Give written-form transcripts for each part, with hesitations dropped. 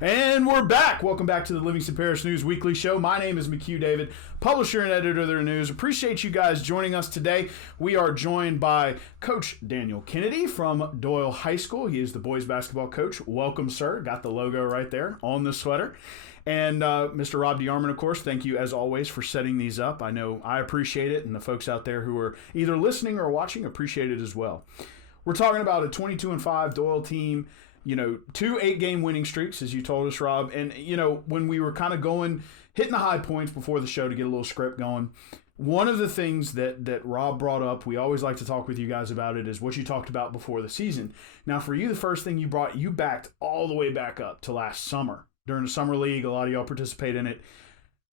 And we're back. Welcome back to the Livingston Parish News Weekly Show. My name is McHugh David, publisher and editor of their news. Appreciate you guys joining us today. We are joined by Coach Daniel Kennedy from Doyle High School. He is the boys basketball coach. Welcome, sir. Got the logo right there on the sweater. And Mr. Rob DeArmond, of course, thank you as always for setting these up. I know I appreciate it, and the folks out there who are either listening or watching appreciate it as well. We're talking about a 22-5 Doyle team. 2 8-game winning streaks, as you told us, Rob. And, when we were kind of hitting the high points before the show to get a little script going, one of the things that Rob brought up, we always like to talk with you guys about it, is what you talked about before the season. Now, for you, the first thing you backed all the way back up to last summer. During the summer league, a lot of y'all participate in it.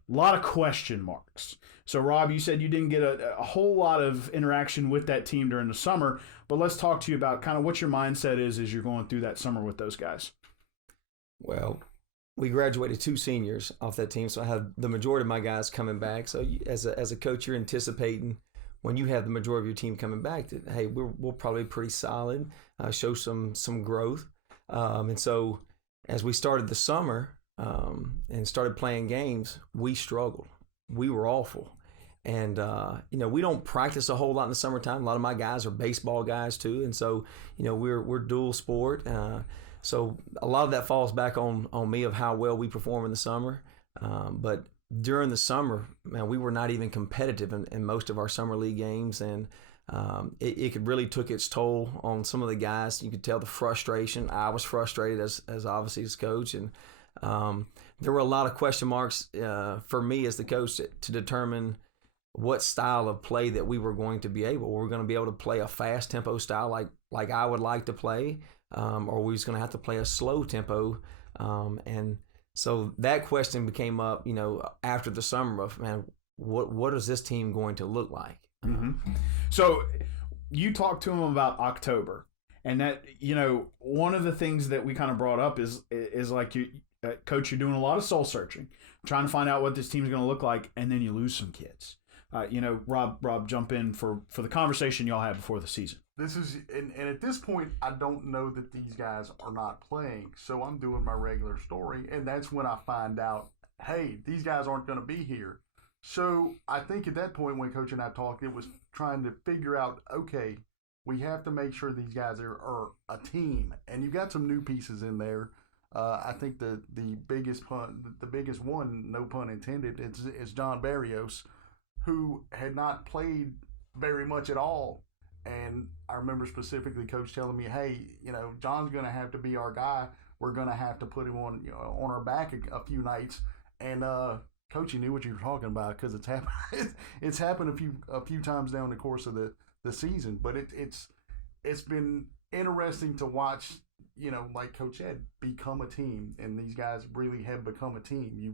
A lot of question marks. So, Rob, you said you didn't get a whole lot of interaction with that team during the summer, but let's talk to you about kind of what your mindset is as you're going through that summer with those guys. Well, we graduated 2 seniors off that team, so I have the majority of my guys coming back. So, as a coach, you're anticipating when you have the majority of your team coming back that, hey, we'll probably be pretty solid, show some growth. And so, as we started the summer and started playing games, we struggled. We were awful. And, we don't practice a whole lot in the summertime. A lot of my guys are baseball guys too. And so, we're dual sport. So a lot of that falls back on me of how well we perform in the summer. But during the summer, man, we were not even competitive in most of our summer league games. And it really took its toll on some of the guys. You could tell the frustration. I was frustrated as obviously as coach. And there were a lot of question marks for me as the coach to determine what style of play that we were going to be able. We're going to be able to play a fast tempo style like I would like to play, or we was going to have to play a slow tempo. And so that question came up, after the summer of, man, what is this team going to look like? Mm-hmm. So you talked to him about October, and that, one of the things that we kind of brought up is like Coach, you're doing a lot of soul searching, trying to find out what this team's going to look like, and then you lose some kids. Rob, jump in for the conversation y'all had before the season. This is, and at this point, I don't know that these guys are not playing, so I'm doing my regular story, and that's when I find out, hey, these guys aren't going to be here. So I think at that point when Coach and I talked, it was trying to figure out, okay, we have to make sure these guys are a team, and you've got some new pieces in there. I think the biggest one, no pun intended, is John Barrios, who had not played very much at all. And I remember specifically Coach telling me, hey, John's going to have to be our guy. We're going to have to put him on our back a few nights. And Coach, you knew what you were talking about because it's happened. It's happened a few times down the course of the season. But it's been interesting to watch, like Coach said, become a team. And these guys really have become a team. You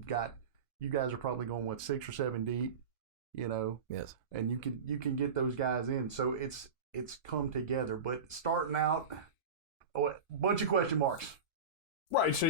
guys are probably going 6 or 7 deep. Yes, and you can get those guys in, so it's come together. But starting out, a bunch of question marks, right? So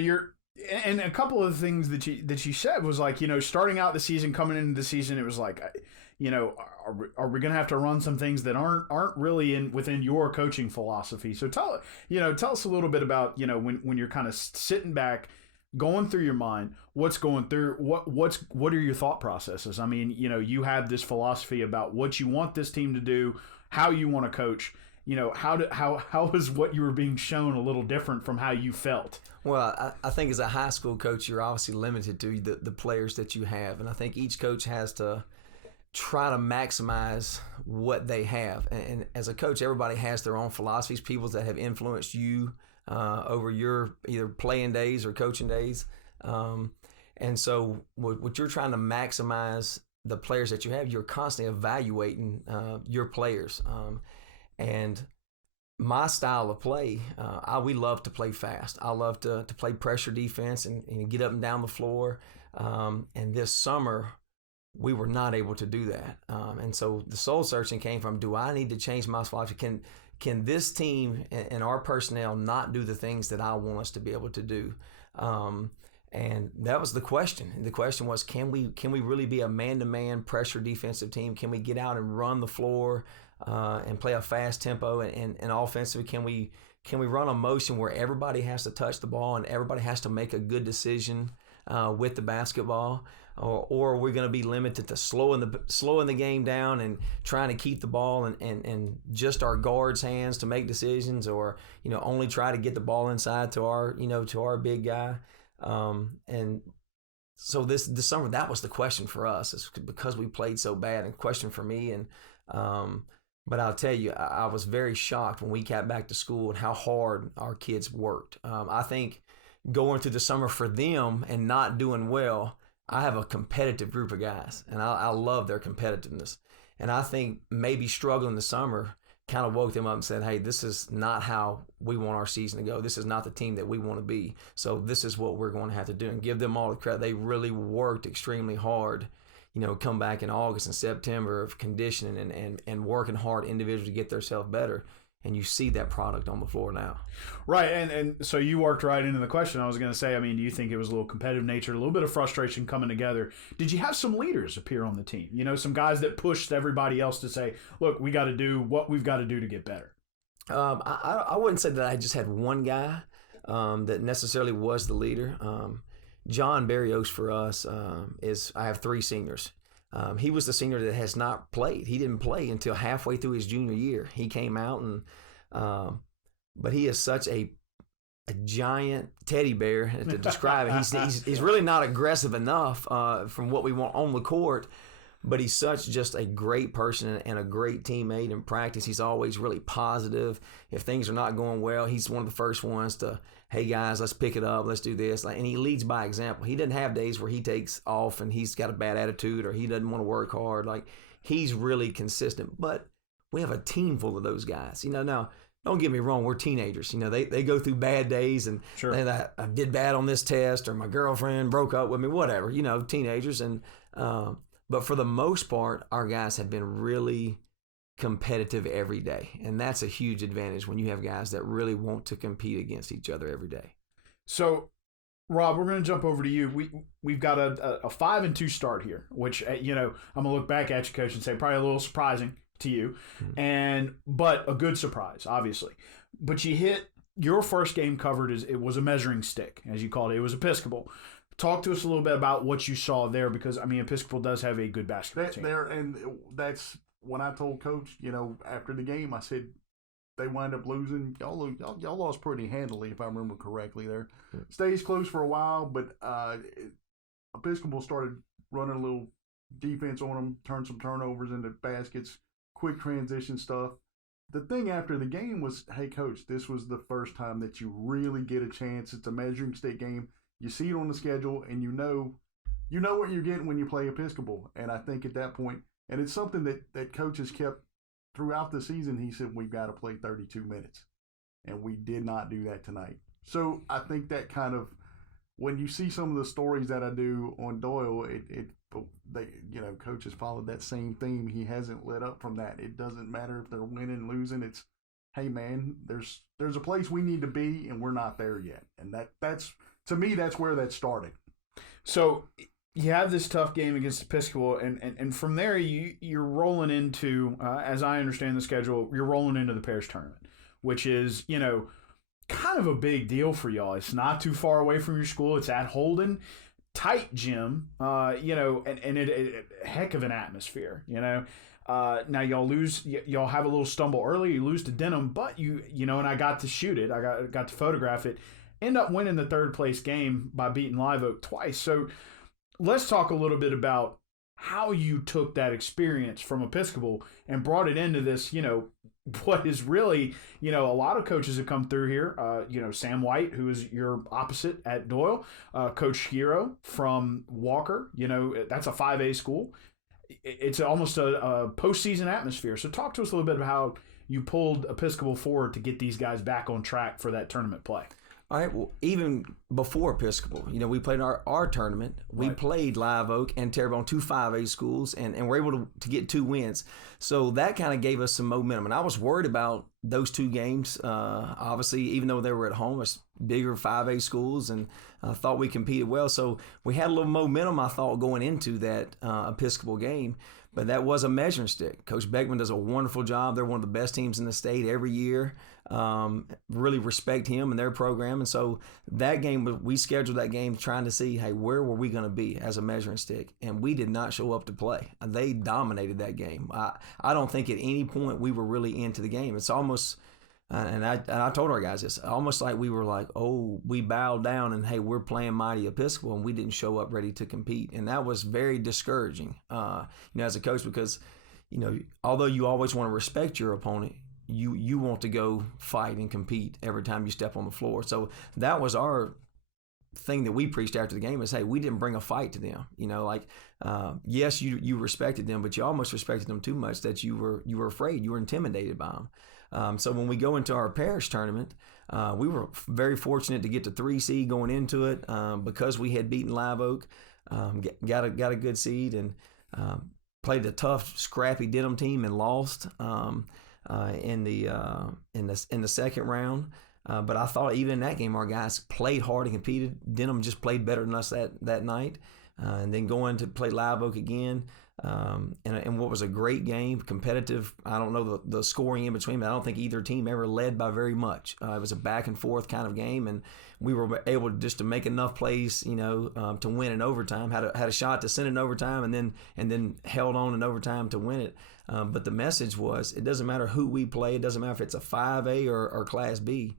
and a couple of things that you said was like, starting out the season, coming into the season, it was like, are we going to have to run some things that aren't really within your coaching philosophy? So tell us a little bit about when you're kind of sitting back, going through your mind, what's going through, what are your thought processes? I mean, you have this philosophy about what you want this team to do, how you want to coach. How is what you were being shown a little different from how you felt? Well, I think as a high school coach, you're obviously limited to the players that you have, and I think each coach has to try to maximize what they have. And as a coach, everybody has their own philosophies, people that have influenced you over your either playing days or coaching days. And so what you're trying to maximize the players that you have, you're constantly evaluating your players. And my style of play, we love to play fast. I love to play pressure defense and get up and down the floor. And this summer, we were not able to do that. And so the soul searching came from, do I need to change my philosophy? Can this team and our personnel not do the things that I want us to be able to do? And that was the question. And the question was, can we really be a man-to-man pressure defensive team? Can we get out and run the floor and play a fast tempo? And offensively, can we can we run a motion where everybody has to touch the ball and everybody has to make a good decision with the basketball? Or are we going to be limited to slowing the game down and trying to keep the ball and just our guards' hands to make decisions, or only try to get the ball inside to our big guy? And so this summer, that was the question for us, is because we played so bad, and question for me. And but I'll tell you, I was very shocked when we got back to school and how hard our kids worked. I think going through the summer for them and not doing well, I have a competitive group of guys, and I love their competitiveness. And I think maybe struggling the summer kind of woke them up and said, hey, this is not how we want our season to go. This is not the team that we want to be. So this is what we're going to have to do, and give them all the credit. They really worked extremely hard, come back in August and September of conditioning and working hard individually to get themselves better. And you see that product on the floor now. Right, and so you worked right into the question. I was going to say, do you think it was a little competitive nature, a little bit of frustration coming together? Did you have some leaders appear on the team? Some guys that pushed everybody else to say, look, we got to do what we've got to do to get better. I wouldn't say that I just had one guy that necessarily was the leader. John Barrios for us I have three seniors. He was the senior that has not played. He didn't play until halfway through his junior year. He came out but he is such a giant teddy bear to describe it. He's really not aggressive enough from what we want on the court, but he's such just a great person and a great teammate in practice. He's always really positive. If things are not going well, he's one of the first ones to, hey guys, let's pick it up, let's do this. And he leads by example. He doesn't have days where he takes off and he's got a bad attitude or he doesn't want to work hard. He's really consistent. But we have a team full of those guys. Now, don't get me wrong, we're teenagers. They go through bad days and sure. I did bad on this test, or my girlfriend broke up with me, whatever, teenagers. But for the most part, our guys have been really competitive every day. And that's a huge advantage when you have guys that really want to compete against each other every day. So, Rob, we're going to jump over to you. We've got a 5-2 start here, which, I'm going to look back at you, Coach, and say probably a little surprising to you, but a good surprise, obviously. But you hit your first game covered it was a measuring stick, as you called it. It was Episcopal. Talk to us a little bit about what you saw there, because Episcopal does have a good basketball team. And that's when I told Coach, after the game, I said they wind up losing. Y'all lost pretty handily, if I remember correctly. There stays close for a while, but Episcopal started running a little defense on them, turned some turnovers into baskets, quick transition stuff. The thing after the game was, hey, Coach, this was the first time that you really get a chance. It's a measuring stick game. You see it on the schedule, and you know what you're getting when you play Episcopal. And I think at that point, and it's something that Coach has kept throughout the season, he said, we've got to play 32 minutes. And we did not do that tonight. So I think that kind of, when you see some of the stories that I do on Doyle, Coach has followed that same theme. He hasn't let up from that. It doesn't matter if they're winning, losing. It's, hey, man, there's a place we need to be, and we're not there yet. And that's to me, that's where that started. So you have this tough game against Episcopal, and from there you're rolling into, as I understand the schedule, you're rolling into the Parish Tournament, which is, kind of a big deal for y'all. It's not too far away from your school. It's at Holden, tight gym, and it heck of an atmosphere, Now y'all have a little stumble early. You lose to Denham, but and I got to shoot it. I got to photograph it. End up winning the third place game by beating Live Oak twice. So let's talk a little bit about how you took that experience from Episcopal and brought it into this, what is really, a lot of coaches have come through here. Sam White, who is your opposite at Doyle, Coach Hero from Walker, that's a 5A school. It's almost a postseason atmosphere. So talk to us a little bit about how you pulled Episcopal forward to get these guys back on track for that tournament play. All right, well, even before Episcopal, we played our tournament. We played Live Oak and Terrebonne, two 5A schools, and we're able to get 2 wins. So that kind of gave us some momentum. And I was worried about those 2 games, obviously, even though they were at home, it's bigger 5A schools, and I thought we competed well. So we had a little momentum, I thought, going into that Episcopal game. But that was a measuring stick. Coach Beckman does a wonderful job. They're one of the best teams in the state every year. really respect him and their program. And so that game, we scheduled that game trying to see, hey, where were we going to be as a measuring stick? And we did not show up to play. They dominated that game. I don't think at any point we were really into the game. It's almost, and I told our guys this, almost like we were like, oh, we bowed down and, hey, we're playing Mighty Episcopal, and we didn't show up ready to compete. And that was very discouraging, as a coach, because, although you always want to respect your opponent, you want to go fight and compete every time you step on the floor. So that was our thing that we preached after the game is, hey, we didn't bring a fight to them. Yes, you respected them, but you almost respected them too much that you were afraid, you were intimidated by them. So when we go into our parish tournament, we were very fortunate to get the 3 seed going into it because we had beaten Live Oak, got a good seed, and played a tough, scrappy Denham team and lost in the second round. But I thought even in that game, our guys played hard and competed. Denham just played better than us that night. And then going to play Live Oak again. And what was a great game, competitive. I don't know the scoring in between, but I don't think either team ever led by very much. It was a back and forth kind of game, and we were able to make enough plays, to win in overtime. Had a shot to send it in overtime, and then held on in overtime to win it. But the message was, it doesn't matter who we play. It doesn't matter if it's a 5A or Class B.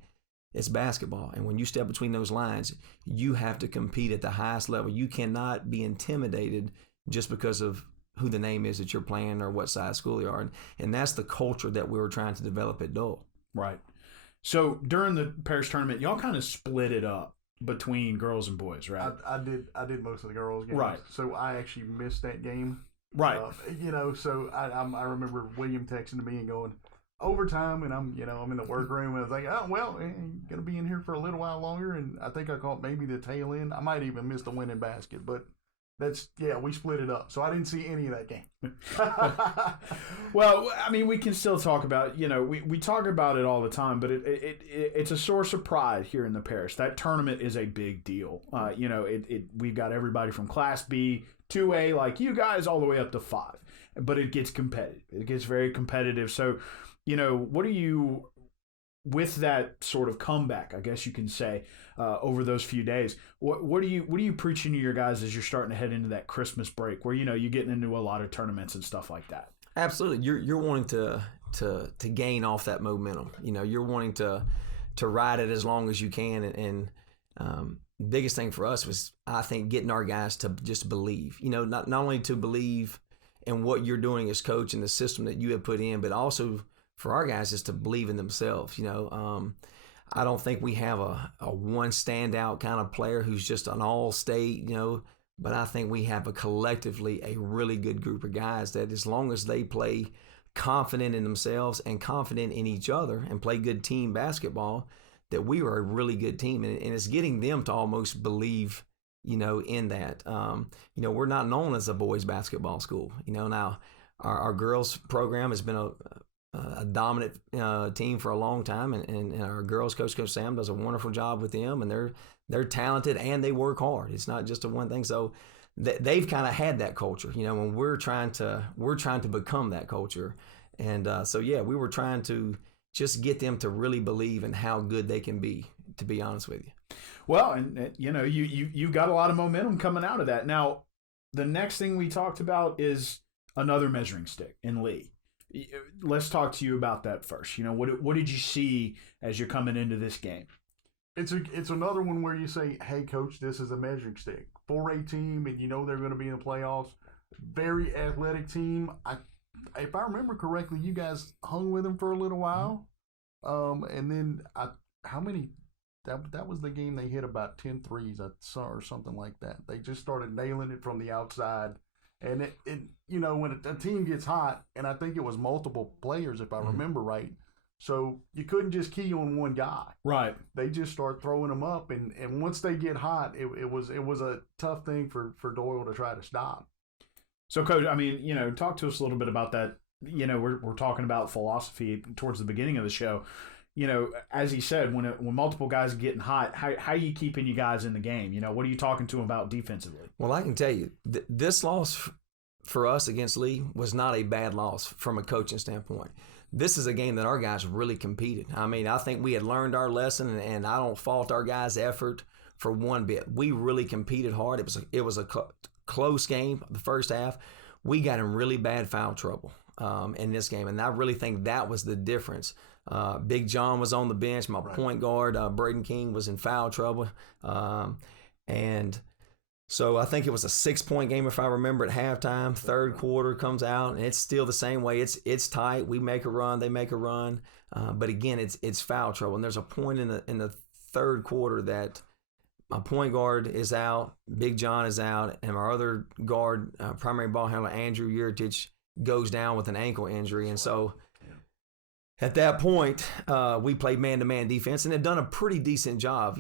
It's basketball. And when you step between those lines, you have to compete at the highest level. You cannot be intimidated just because of who the name is that you're playing or what size school you are. And that's the culture that we were trying to develop at Doyle. Right. So during the parish tournament, y'all kind of split it up between girls and boys, right? I did most of the girls games. Right. So I actually missed that game. Right. So I remember William texting me and going, overtime, and I'm in the workroom, and I was like, oh, well, I'm going to be in here for a little while longer, and I think I caught maybe the tail end. I might even miss the winning basket, but we split it up. So I didn't see any of that game. Well, I mean, we can still talk about, we talk about it all the time, but it's a source of pride here in the parish. That tournament is a big deal. We've got everybody from Class B, 2A, like you guys, all the way up to 5. But it gets competitive. It gets very competitive. So, what do you, with that sort of comeback, I guess you can say, over those few days, what are you preaching to your guys as you're starting to head into that Christmas break, where you're getting into a lot of tournaments and stuff like that? Absolutely, you're wanting to gain off that momentum. You're wanting to ride it as long as you can, and biggest thing for us was, I think, getting our guys to just believe. Not only to believe in what you're doing as coach and the system that you have put in, but also for our guys is to believe in themselves. I don't think we have a one standout kind of player who's just an all-state, but I think we have collectively a really good group of guys that, as long as they play confident in themselves and confident in each other and play good team basketball, that we are a really good team. And it's getting them to almost believe, in that. We're not known as a boys basketball school. Now our girls program has been a dominant team for a long time, and our girls coach Sam does a wonderful job with them, and they're talented and they work hard. It's not just a one thing. So they've kind of had that culture, when we're trying to become that culture. And we were trying to just get them to really believe in how good they can be, to be honest with you. Well, and you've got a lot of momentum coming out of that. Now, the next thing we talked about is another measuring stick in Lee. Let's talk to you about that first. What did you see as you're coming into this game? It's another one where you say, hey, coach, this is a measuring stick. 4A team, and they're going to be in the playoffs. Very athletic team. If I remember correctly, you guys hung with them for a little while. And then how many? That was the game they hit about 10 threes or something like that. They just started nailing it from the outside. And when a team gets hot, and I think it was multiple players, if I remember right, so you couldn't just key on one guy. Right. They just start throwing them up, and once they get hot, it was a tough thing for Doyle to try to stop. So, Coach, I mean, talk to us a little bit about that. We're talking about philosophy towards the beginning of the show. As he said, when multiple guys are getting hot, how are you keeping you guys in the game? What are you talking to them about defensively? Well, I can tell you, this loss for us against Lee was not a bad loss from a coaching standpoint. this is a game that our guys really competed. I mean, I think we had learned our lesson, and I don't fault our guys' effort for one bit. We really competed hard. It was a close game, the first half. We got in really bad foul trouble in this game, and I really think that was the difference. Big John was on the bench. My point guard, Braden King, was in foul trouble. And so I think it was a 6-point game, if I remember, at halftime. Third quarter comes out, and it's still the same way. It's tight. We make a run. They make a run. But again, it's foul trouble. And there's a point in the third quarter that my point guard is out, Big John is out, and our other guard, primary ball handler, Andrew Yurtich, goes down with an ankle injury. And so at that point, we played man-to-man defense and had done a pretty decent job.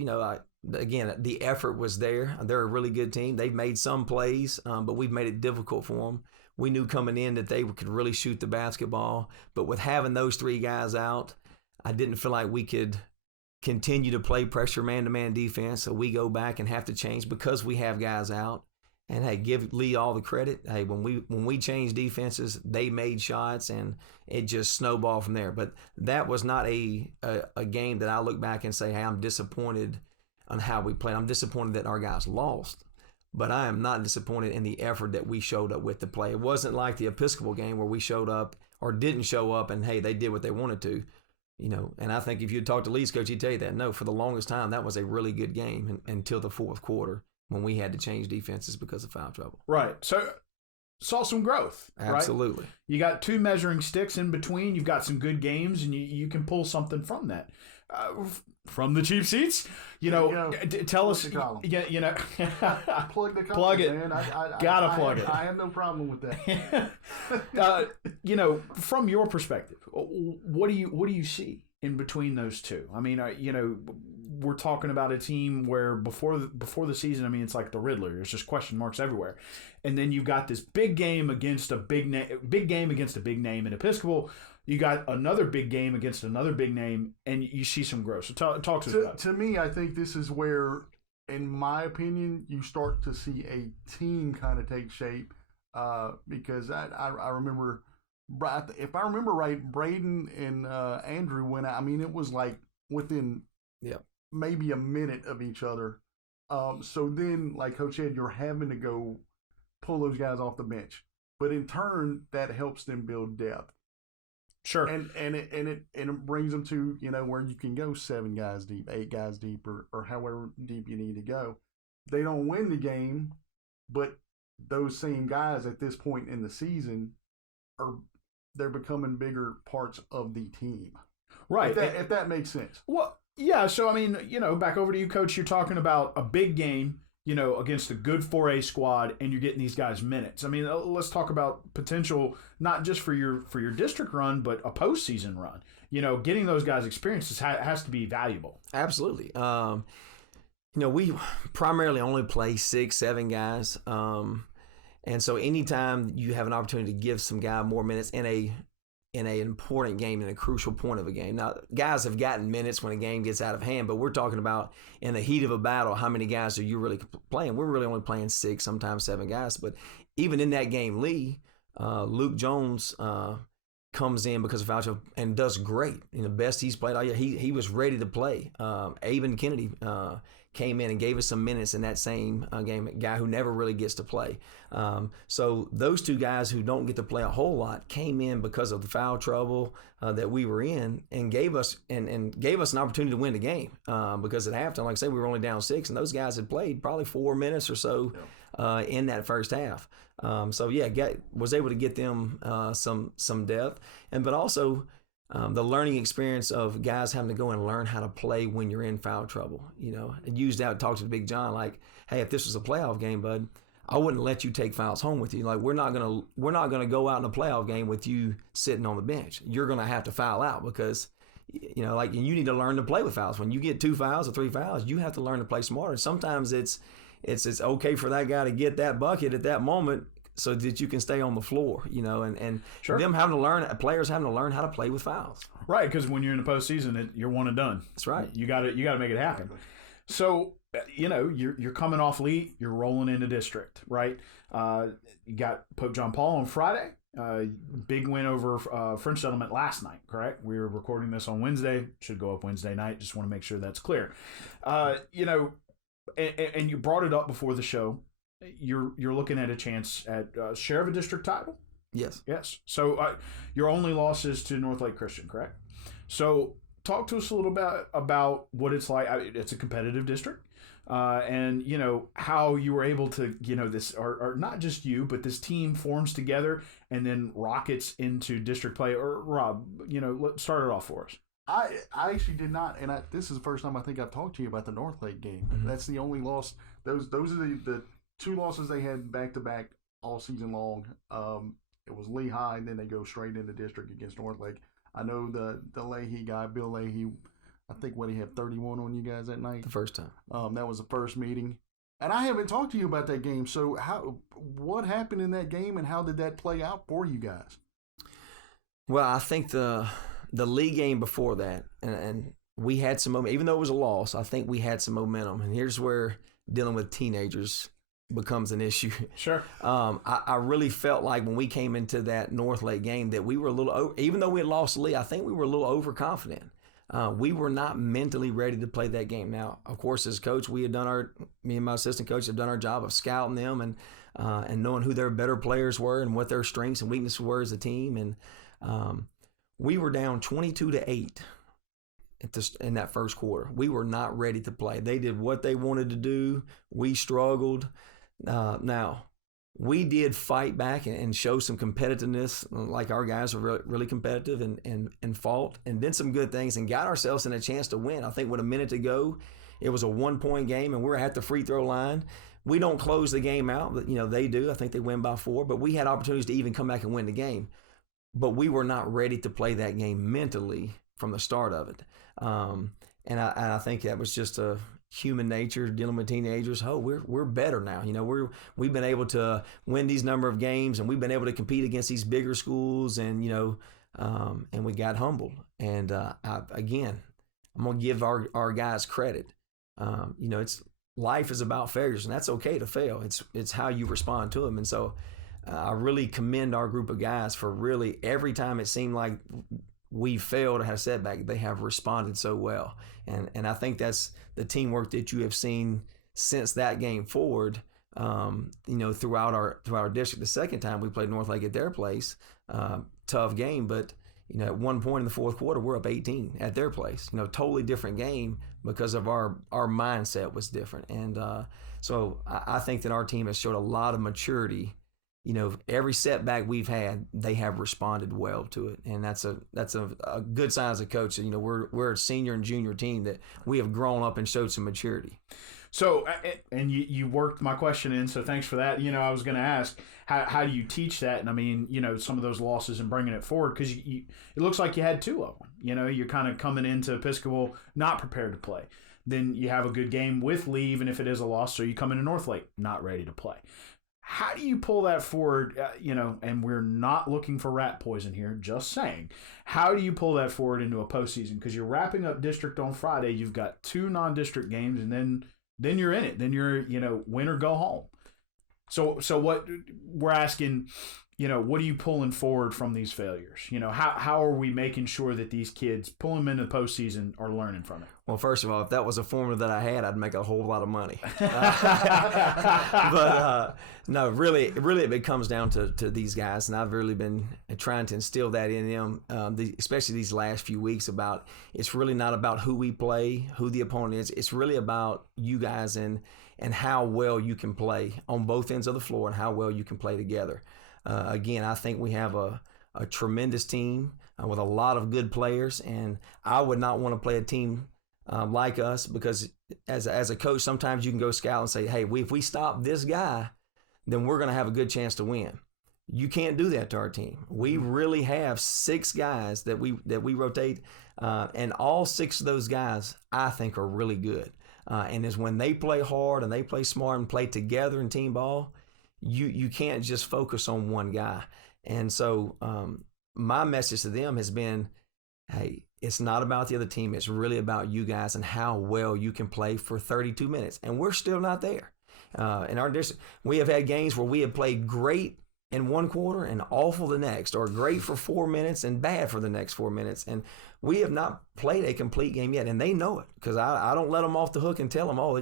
Again, the effort was there. They're a really good team. They've made some plays, but we've made it difficult for them. We knew coming in that they could really shoot the basketball. But with having those three guys out, I didn't feel like we could continue to play pressure man-to-man defense. So we go back and have to change because we have guys out. And, hey, give Lee all the credit. Hey, when we changed defenses, they made shots, and it just snowballed from there. But that was not a game that I look back and say, hey, I'm disappointed on how we played. I'm disappointed that our guys lost. But I am not disappointed in the effort that we showed up with to play. It wasn't like the Episcopal game where we showed up or didn't show up and, hey, they did what they wanted to. And I think if you talk to Lee's coach, he'd tell you that. No, for the longest time, that was a really good game until the fourth quarter when we had to change defenses because of foul trouble. Right. So saw some growth. Absolutely. Right? You got 2 measuring sticks in between. You've got some good games, and you can pull something from that. From the cheap seats, tell us. Plug the column. Plug it. Man. Gotta plug it. I have no problem with that. From your perspective, what do you see in between those two? I mean, we're talking about a team where before the season, I mean, it's like the Riddler. There's just question marks everywhere, and then you've got this big game against a big name in Episcopal. You got another big game against another big name, and you see some growth. So talk to us about it. To me, I think this is where, in my opinion, you start to see a team kind of take shape. Because I remember, if I remember right, Braden and Andrew went out. I mean, it was like within maybe a minute of each other. So then, like Coach said, you're having to go pull those guys off the bench. But in turn, that helps them build depth. Sure. And it brings them to, where you can go 7 guys deep, 8 guys deep, or however deep you need to go. They don't win the game, but those same guys at this point in the season they're becoming bigger parts of the team. Right. If that makes sense. Well, yeah. So, I mean, back over to you, Coach. You're talking about a big game, against a good 4A squad, and you're getting these guys minutes. I mean, let's talk about potential, not just for your district run, but a postseason run. Getting those guys experiences has to be valuable. Absolutely. We primarily only play 6, 7 guys. And so anytime you have an opportunity to give some guy more minutes in an important game, in a crucial point of a game. Now, guys have gotten minutes when a game gets out of hand, but we're talking about in the heat of a battle, how many guys are you really playing? We're really only playing 6, sometimes 7 guys. But even in that game, Luke Jones comes in because of foul trouble and does great. The best he's played all year. He was ready to play. Avon Kennedy came in and gave us some minutes in that same game, a guy who never really gets to play. So those 2 guys who don't get to play a whole lot came in because of the foul trouble that we were in and gave us an opportunity to win the game. Because at halftime, like I said, we were only down 6, and those guys had played probably 4 minutes or so in that first half. Was able to get them some depth, but also the learning experience of guys having to go and learn how to play when you're in foul trouble. And used that to talk to Big John, like, hey, if this was a playoff game, bud, I wouldn't let you take fouls home with you. Like, we're not gonna go out in a playoff game with you sitting on the bench. You're gonna have to foul out because you need to learn to play with fouls. When you get 2 fouls or 3 fouls, you have to learn to play smarter. Sometimes it's okay for that guy to get that bucket at that moment so that you can stay on the floor, and sure. Players having to learn how to play with fouls. Right, because when you're in the postseason, you're one and done. That's right. You got to make it happen. So you're coming off Lee, you're rolling into district, right? You got Pope John Paul on Friday. Big win over French Settlement last night, correct? We were recording this on Wednesday. Should go up Wednesday night. Just want to make sure that's clear. And you brought it up before the show. You're looking at a chance at share of a district title. Yes. So your only loss is to North Lake Christian, correct? So talk to us a little bit about what it's like. It's a competitive district. And how you were able to this or not just you, but this team forms together and then rockets into district play. Or Rob, let's start it off for us. I actually did not, and this is the first time I think I've talked to you about the North Lake game. Mm-hmm. That's the only loss. Those are the two losses they had back to back all season long. It was Lehigh, and then they go straight into district against North Lake. I know the Leahy guy, Bill Leahy. I think he had 31 on you guys that night. The first time. That was the first meeting. And I haven't talked to you about that game. So what happened in that game and how did that play out for you guys? Well, I think the league game before that, and we had some momentum. Even though it was a loss, I think we had some momentum. And here's where dealing with teenagers becomes an issue. Sure. I really felt like when we came into that North Lake game that we were a little, even though we had lost the league, I think we were a little overconfident. We were not mentally ready to play that game. Now, of course, as coach, me and my assistant coach have done our job of scouting them and knowing who their better players were and what their strengths and weaknesses were as a team. And we were down 22-8 in that first quarter. We were not ready to play. They did what they wanted to do. We struggled. Now, we did fight back and show some competitiveness, like our guys were really competitive and fought and did some good things and got ourselves in a chance to win. I think with a minute to go, it was a 1-point game and we were at the free throw line. We don't close the game out, but they do. I think they win by 4, but we had opportunities to even come back and win the game. But we were not ready to play that game mentally from the start of it. And I think that was just a human nature dealing with teenagers. We're better now. We've been able to win these number of games and we've been able to compete against these bigger schools and we got humbled. And I'm going to give our guys credit. It's life is about failures and that's okay to fail. It's how you respond to them. And so I really commend our group of guys for really every time it seemed like we failed or had a setback, they have responded so well. And I think that's the teamwork that you have seen since that game forward, throughout our district. The second time we played North Lake at their place, tough game, but at one point in the fourth quarter, we're up 18 at their place. Totally different game because of our mindset was different. And so I think that our team has showed a lot of maturity. Every setback we've had, they have responded well to it, and that's a good sign as a coach. We're a senior and junior team that we have grown up and showed some maturity. So, and you worked my question in, so thanks for that. I was going to ask, how do you teach that? And I mean, some of those losses and bringing it forward, because it looks like you had 2 of them. You're kind of coming into Episcopal not prepared to play. Then you have a good game with Lee, even if it is a loss, so you come into North Lake not ready to play. How do you pull that forward, and we're not looking for rat poison here, just saying. How do you pull that forward into a postseason? Because you're wrapping up district on Friday. You've got 2 non-district games, and then you're in it. Then you're, win or go home. So what we're asking, what are you pulling forward from these failures? How are we making sure that these kids pull them into the postseason are learning from it? Well, first of all, if that was a formula that I had, I'd make a whole lot of money. But no, really, it comes down to these guys, and I've really been trying to instill that in them, especially these last few weeks. About it's really not about who we play, who the opponent is. It's really about you guys and how well you can play on both ends of the floor and how well you can play together. Again, I think we have a tremendous team with a lot of good players, and I would not want to play a team like us because as a coach, sometimes you can go scout and say, hey, if we stop this guy, then we're going to have a good chance to win. You can't do that to our team. We really have 6 guys that we rotate, and all 6 of those guys I think are really good. And is when they play hard and they play smart and play together in team ball, you can't just focus on one guy. And so my message to them has been, hey, it's not about the other team. It's really about you guys and how well you can play for 32 minutes. And we're still not there. In our district, we have had games where we have played great in one quarter and awful the next, or great for 4 minutes and bad for the next 4 minutes. And we have not played a complete game yet, and they know it, because I don't let them off the hook and tell them, oh,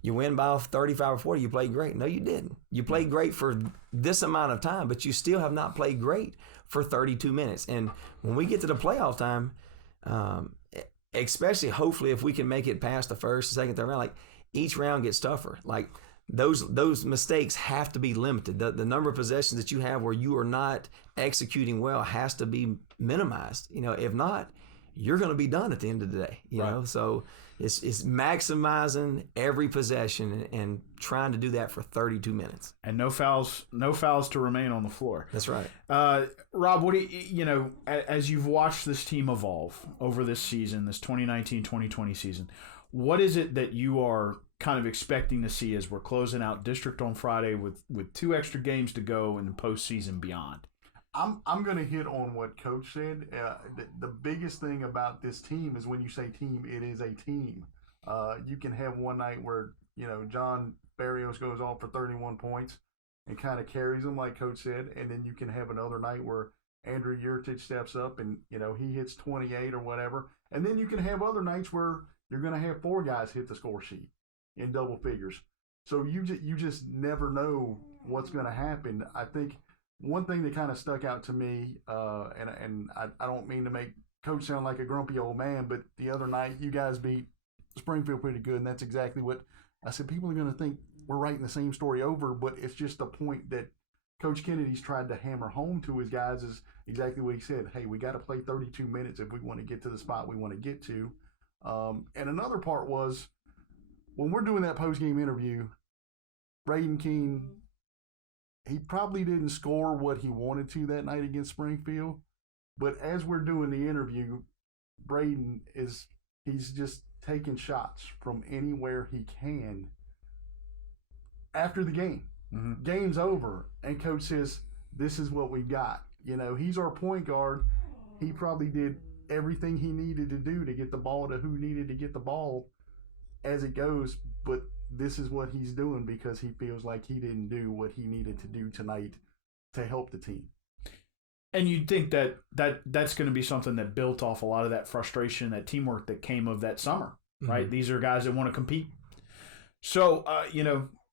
you win by 35 or 40, you played great. No, you didn't. You played great for this amount of time, but you still have not played great for 32 minutes. And when we get to the playoff time, especially hopefully if we can make it past the first, second, third round, like each round gets tougher. Like those mistakes have to be limited. The number of possessions that you have where you are not executing well has to be minimized. If not, you're going to be done at the end of the day. You know, so it's maximizing every possession and trying to do that for 32 minutes. And no fouls to remain on the floor. That's right. Rob, what do you as you've watched this team evolve over this season, this 2019-2020 season, what is it that you are kind of expecting to see as we're closing out district on Friday with 2 extra games to go in the postseason beyond? I'm going to hit on what Coach said. The biggest thing about this team is when you say team, it is a team. You can have one night where, John Barrios goes off for 31 points and kind of carries them, like Coach said. And then you can have another night where Andrew Yurtich steps up and, he hits 28 or whatever. And then you can have other nights where you're going to have 4 guys hit the score sheet in double figures. So you just never know what's going to happen. I think one thing that kind of stuck out to me, and I don't mean to make Coach sound like a grumpy old man, but the other night you guys beat Springfield pretty good, and that's exactly what I said. People are going to think we're writing the same story over, but it's just the point that Coach Kennedy's tried to hammer home to his guys is exactly what he said. Hey, we got to play 32 minutes if we want to get to the spot we want to get to. And another part was when we're doing that post-game interview, Braden Keene, he probably didn't score what he wanted to that night against Springfield, but as we're doing the interview, Braden he's just taking shots from anywhere he can after the game. Mm-hmm. Game's over, and Coach says, this is what we've got. He's our point guard. He probably did everything he needed to do to get the ball to who needed to get the ball as it goes, but this is what he's doing because he feels like he didn't do what he needed to do tonight to help the team. And you'd think that's going to be something that built off a lot of that frustration, that teamwork that came of that summer, right? Mm-hmm. These are guys that want to compete. So,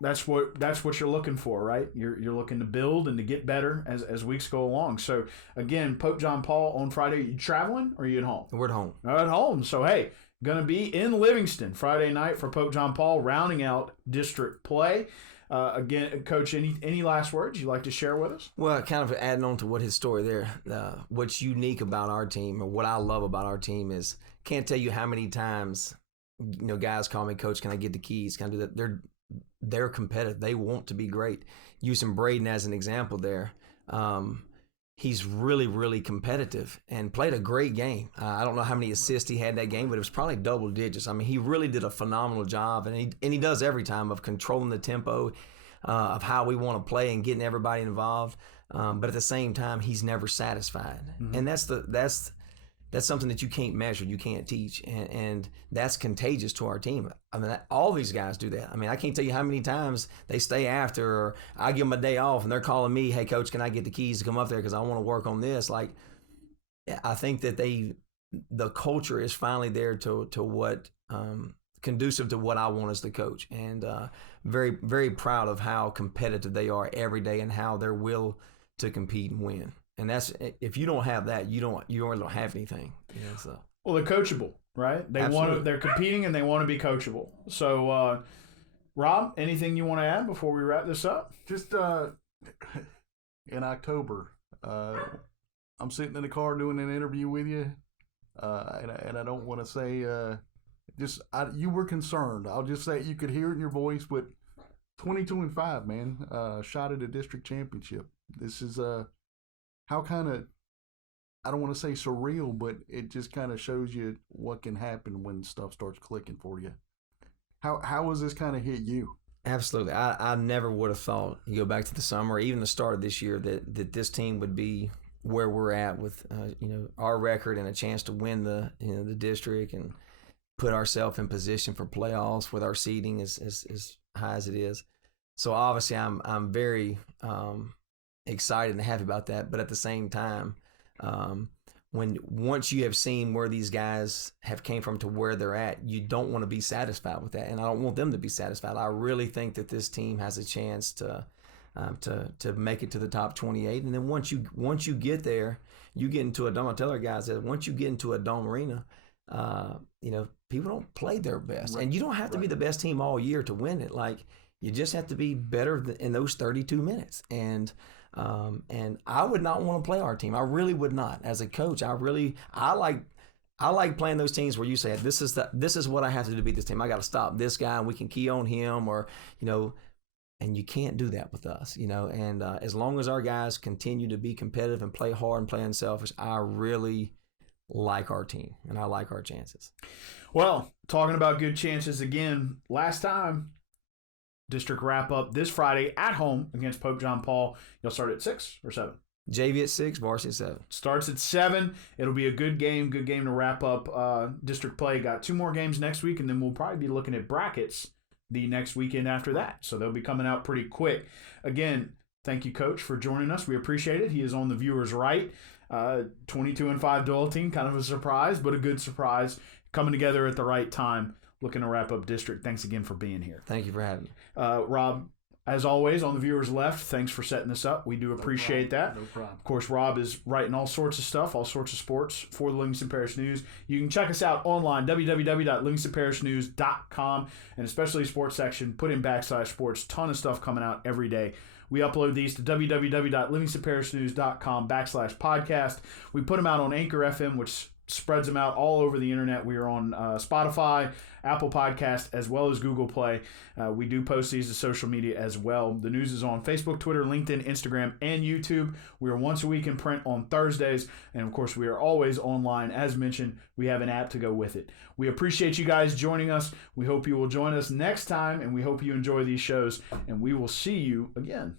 that's what you're looking for, right? You're looking to build and to get better as weeks go along. So, again, Pope John Paul on Friday. You traveling or are you at home? We're at home. At home. So, hey, going to be in Livingston Friday night for Pope John Paul, rounding out district play. Again, Coach, any last words you'd like to share with us? Well, kind of adding on to what his story there, what's unique about our team, or what I love about our team is, can't tell you how many times, guys call me, Coach, can I get the keys? Can I do that? They're competitive. They want to be great. Using Braden as an example there. He's really, really competitive and played a great game. I don't know how many assists he had that game, but it was probably double digits. I mean, he really did a phenomenal job, and he does every time of controlling the tempo of how we want to play and getting everybody involved. But at the same time, he's never satisfied, and that's something that you can't measure, you can't teach, and that's contagious to our team. I mean, all these guys do that. I mean, I can't tell you how many times they stay after, or I give them a day off, and they're calling me, hey, Coach, can I get the keys to come up there because I want to work on this? Like, I think that the culture is finally there to what conducive to what I want as the coach, and very, very proud of how competitive they are every day and how they're will to compete and win. And that's, if you don't have that, you don't have anything. So. Well, they're coachable, right? They're competing and they want to be coachable. So, Rob, anything you want to add before we wrap this up? Just in October, I'm sitting in the car doing an interview with you, and I don't want to say you were concerned. I'll just say you could hear it in your voice, but 22-5, man, shot at a district championship. This is how kind of, I don't want to say surreal, but it just kind of shows you what can happen when stuff starts clicking for you. How has this kind of hit you? Absolutely. I never would have thought, you go back to the summer, even the start of this year, that this team would be where we're at with our record and a chance to win the district and put ourselves in position for playoffs with our seeding as high as it is. So obviously I'm very excited and happy about that. But at the same time, once you have seen where these guys have came from to where they're at, you don't want to be satisfied with that, and I don't want them to be satisfied. I really think that this team has a chance to make it to the top 28, and then once you get there, you get into a dome. I tell our guys that once you get into a dome arena, people don't play their best, and you don't have to be the best team all year to win it. Like, you just have to be better in those 32 minutes, and I would not want to play our team. I really would not. As a coach, I like playing those teams where you say, this is what I have to do to beat this team. I got to stop this guy, and we can key on him, or and you can't do that with us, And as long as our guys continue to be competitive and play hard and play unselfish, I really like our team, and I like our chances. Well, talking about good chances again, last time, district wrap up this Friday at home against Pope John Paul. You'll start at 6 or 7? JV at 6, varsity at 7. Starts at 7. It'll be a good game to wrap up district play. Got 2 more games next week, and then we'll probably be looking at brackets the next weekend after that. So they'll be coming out pretty quick. Again, thank you, Coach, for joining us. We appreciate it. He is on the viewers' right. 22-5 Doyle team, kind of a surprise, but a good surprise. Coming together at the right time, looking to wrap up district. Thanks again for being here. Thank you for having me. Rob, as always, on the viewers' left, thanks for setting this up. We do appreciate that. No problem. Of course, Rob is writing all sorts of stuff, all sorts of sports for the Livingston Parish News. You can check us out online, www.livingstonparishnews.com, and especially sports section, put in /sports. Ton of stuff coming out every day. We upload these to www.livingstonparishnews.com /podcast. We put them out on Anchor FM, which spreads them out all over the internet. We are on Spotify, Apple Podcast, as well as Google Play. We do post these to social media as well. The news is on Facebook, Twitter, LinkedIn, Instagram, and YouTube. We are once a week in print on Thursdays, and of course we are always online. As mentioned, we have an app to go with it. We appreciate you guys joining us. We hope you will join us next time, and we hope you enjoy these shows, and we will see you again.